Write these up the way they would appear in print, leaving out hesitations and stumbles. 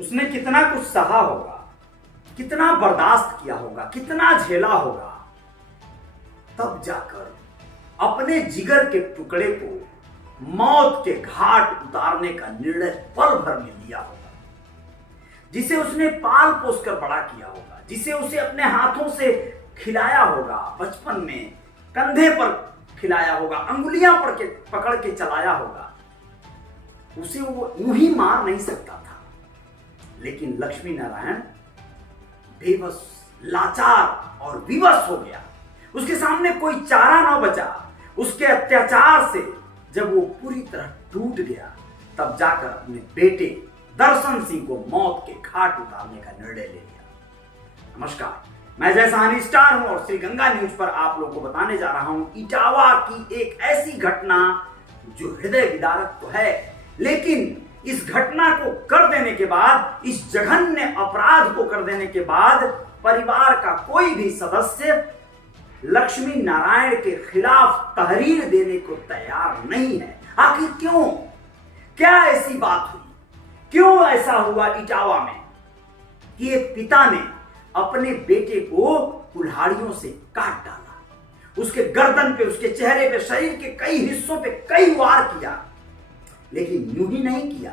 उसने कितना कुछ सहा होगा, कितना बर्दाश्त किया होगा, कितना झेला होगा, तब जाकर अपने जिगर के टुकड़े को मौत के घाट उतारने का निर्णय पल भर में लिया होगा। जिसे उसने पाल पोस कर बड़ा किया होगा, जिसे उसे अपने हाथों से खिलाया होगा, बचपन में कंधे पर खिलाया होगा, अंगुलियां पकड़ के चलाया होगा, उसे वो यूं ही मार नहीं सकता था। लेकिन लक्ष्मी नारायण बेबस, लाचार और विवश हो गया। उसके सामने कोई चारा ना बचा। उसके अत्याचार से जब वो पूरी तरह टूट गया, तब जाकर अपने बेटे दर्शन सिंह को मौत के घाट उतारने का निर्णय ले लिया। नमस्कार, मैं जय साहनी स्टार हूं और श्री गंगा न्यूज पर आप लोगों को बताने जा रहा हूं इटावा की एक ऐसी घटना जो हृदय विदारक तो है, लेकिन इस घटना को कर देने के बाद, इस जघन्य अपराध को कर देने के बाद परिवार का कोई भी सदस्य लक्ष्मी नारायण के खिलाफ तहरीर देने को तैयार नहीं है। आखिर क्यों? क्या ऐसी बात हुई? क्यों ऐसा हुआ इटावा में कि एक पिता ने अपने बेटे को कुल्हाड़ियों से काट डाला, उसके गर्दन पे, उसके चेहरे पे, शरीर के कई हिस्सों पे कई वार किया, लेकिन यूं ही नहीं किया।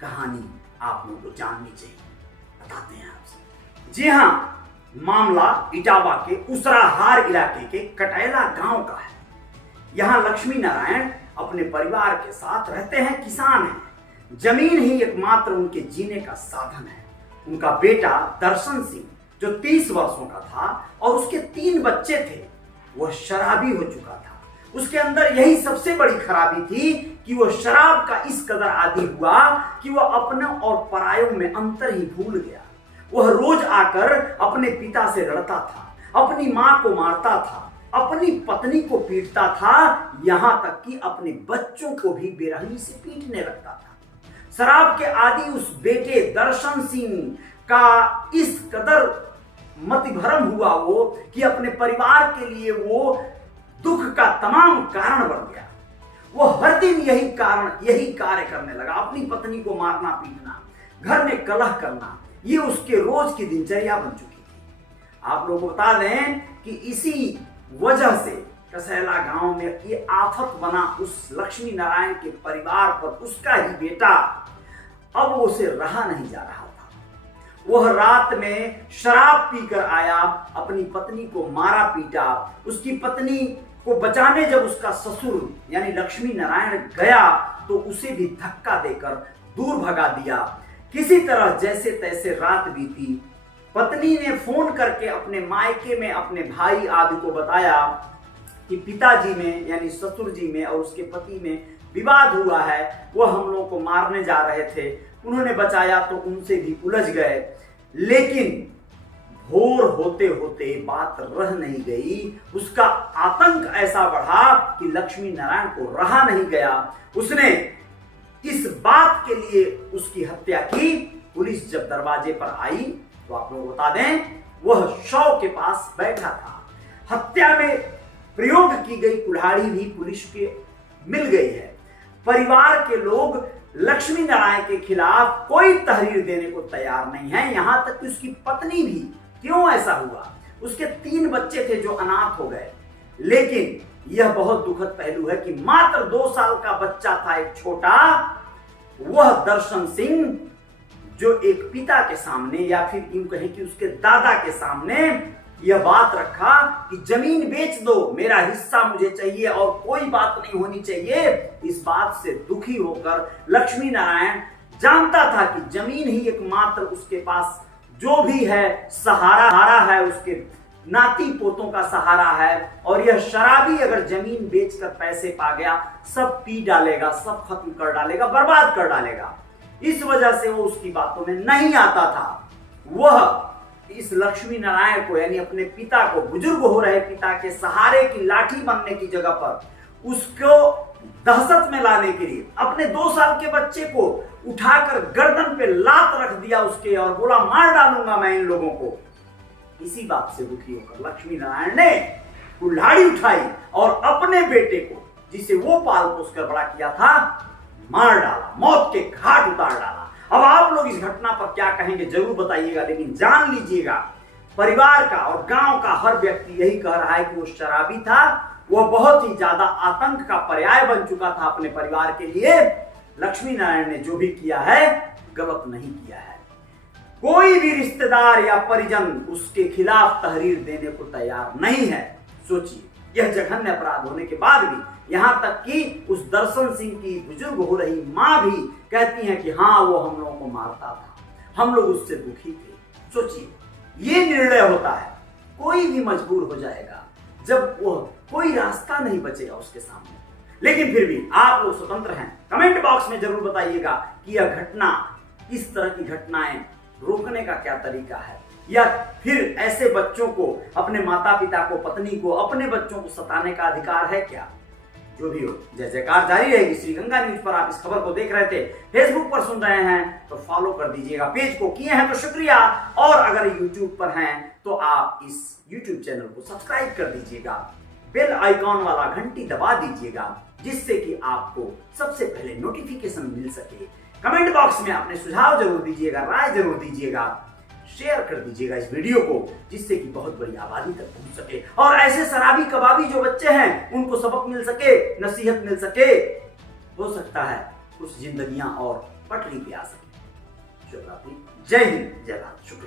कहानी आप लोगों को जाननी चाहिए, बताते हैं आपसे। जी हां, मामला इटावा के उसराहार इलाके के कटैला गांव का है। यहां लक्ष्मी नारायण अपने परिवार के साथ रहते हैं, किसान हैं। जमीन ही एकमात्र उनके जीने का साधन है। उनका बेटा दर्शन सिंह जो 30 वर्षों का था और उसके 3 बच्चे थे, वह शराबी हो चुका था। उसके अंदर यही सबसे बड़ी खराबी थी कि वह शराब का इस कदर आदी हुआ कि वह अपने और परायों में अंतर ही भूल गया। वह रोज आकर अपने पिता से लड़ता था, अपनी मां को मारता था, अपनी पत्नी को पीटता था, यहां तक कि अपने बच्चों को भी बेरहमी से पीटने लगता था। शराब के आदि उस बेटे दर्शन सिंह का इस कदर मतिभ्रम हुआ वो कि अपने परिवार के लिए वो दुख का तमाम कारण बन गया। वो हर दिन यही कार्य करने लगा। अपनी पत्नी को मारना, पीटना, घर में कलह करना, ये उसके रोज की दिनचर्या बन चुकी थी। आप लोगों को बता दें कि इसी वजह से कसैला गांव में ये आफत बना उस लक्ष्मी नारायण के परिवार पर। उसका ही बेटा अब उसे रहा नहीं जा रहा था। वह रात में शराब पीकर आया, अपनी पत्नी को मारा पीटा। उसकी पत्नी को बचाने जब उसका ससुर यानी लक्ष्मी नारायण गया तो उसे भी धक्का देकर दूर भगा दिया। किसी तरह जैसे तैसे रात बीती। पत्नी ने फोन करके अपने मायके में अपने भाई आदि को बताया कि पिताजी में यानी ससुर जी में और उसके पति में विवाद हुआ है, वो हम लोगों को मारने जा रहे थे। उन्होंने बचाया तो उनसे भी उलझ गए, लेकिन भोर होते होते बात रह नहीं गई। उसका आतंक ऐसा बढ़ा कि लक्ष्मी नारायण को रहा नहीं गया। उसने इस बात के लिए उसकी हत्या की। पुलिस जब दरवाजे पर आई तो आप लोग बता दें, वह शव के पास बैठा था। हत्या में प्रयोग की गई कुल्हाड़ी भी पुलिस के मिल गई है। परिवार के लोग लक्ष्मी नारायण के खिलाफ कोई तहरीर देने को तैयार नहीं है, यहां तक कि उसकी पत्नी भी। क्यों ऐसा हुआ? उसके 3 बच्चे थे जो अनाथ हो गए। लेकिन यह बहुत दुखद पहलू है कि मात्र 2 साल का बच्चा था, एक छोटा, वह दर्शन सिंह जो एक पिता के सामने या फिर यूं कहें कि उसके दादा के सामने यह बात रखा कि जमीन बेच दो, मेरा हिस्सा मुझे चाहिए और कोई बात नहीं होनी चाहिए। इस बात से दुखी होकर लक्ष्मी नारायण जानता था कि जमीन ही एकमात्र उसके पास जो भी है सहारा है, उसके नाती पोतों का सहारा है। और यह शराबी अगर जमीन बेचकर पैसे पा गया, सब पी डालेगा, सब खत्म कर डालेगा, बर्बाद कर डालेगा। इस वजह से वो उसकी बातों में नहीं आता था। वह इस लक्ष्मी नारायण को यानी अपने पिता को, बुजुर्ग हो रहे पिता के सहारे की लाठी बनने की जगह पर उसको दहशत में लाने के लिए अपने 2 साल के बच्चे को उठाकर गर्दन पे लात रख दिया उसके और बोला, मार डालूंगा मैं इन लोगों को। इसी बात से दुखी होकर लक्ष्मी नारायण ने कुल्हाड़ी उठाई और अपने बेटे को, जिसे वो पाल पोस कर बड़ा किया था, मार डाला, मौत के घाट उतार डाला। अब आप लोग इस घटना पर क्या कहेंगे जरूर बताइएगा, लेकिन जान लीजिएगा परिवार का और गांव का हर व्यक्ति यही कह रहा है कि वो शराबी था, वो बहुत ही ज्यादा आतंक का पर्याय बन चुका था अपने परिवार के लिए। लक्ष्मी नारायण ने जो भी किया है गलत नहीं किया है। कोई भी रिश्तेदार या परिजन उसके खिलाफ तहरीर देने को तैयार नहीं है। सोचिए, यह जघन्य अपराध होने के बाद भी यहां तक कि उस दर्शन सिंह की बुजुर्ग हो रही मां भी कहती हैं कि हाँ वो हम लोगों को मारता था, हम लोग उससे दुखी थे। सोचिए, ये निर्णय होता है, कोई भी मजबूर हो जाएगा जब वो कोई रास्ता नहीं बचेगा उसके सामने। लेकिन फिर भी आप लोग स्वतंत्र हैं। कमेंट बॉक्स में जरूर बताइएगा कि यह घटना, इस तरह की घटनाएं रोकने का क्या तरीका है, या फिर ऐसे बच्चों को, अपने माता पिता को, पत्नी को, अपने बच्चों को सताने का अधिकार है क्या। जो भी हो, जय जयकार जारी रहेगी। श्री गंगा न्यूज पर आप इस खबर को देख रहे थे, फेसबुक पर सुन रहे हैं तो फॉलो कर दीजिएगा, पेज को किए हैं तो शुक्रिया, और अगर यूट्यूब पर हैं तो आप इस यूट्यूब चैनल को सब्सक्राइब कर दीजिएगा, बेल आइकॉन वाला घंटी दबा दीजिएगा, जिससे कि आपको सबसे पहले नोटिफिकेशन मिल सके। कमेंट बॉक्स में अपने सुझाव जरूर दीजिएगा, राय जरूर दीजिएगा, शेयर कर दीजिएगा इस वीडियो को, जिससे कि बहुत बड़ी आबादी तक पहुंच सके और ऐसे शराबी कबाबी जो बच्चे हैं उनको सबक मिल सके, नसीहत मिल सके। हो सकता है कुछ जिंदगियां और पटरी पे आ सके। शुभ रात्रि, जय हिंद, जय भारत, शुक्रिया।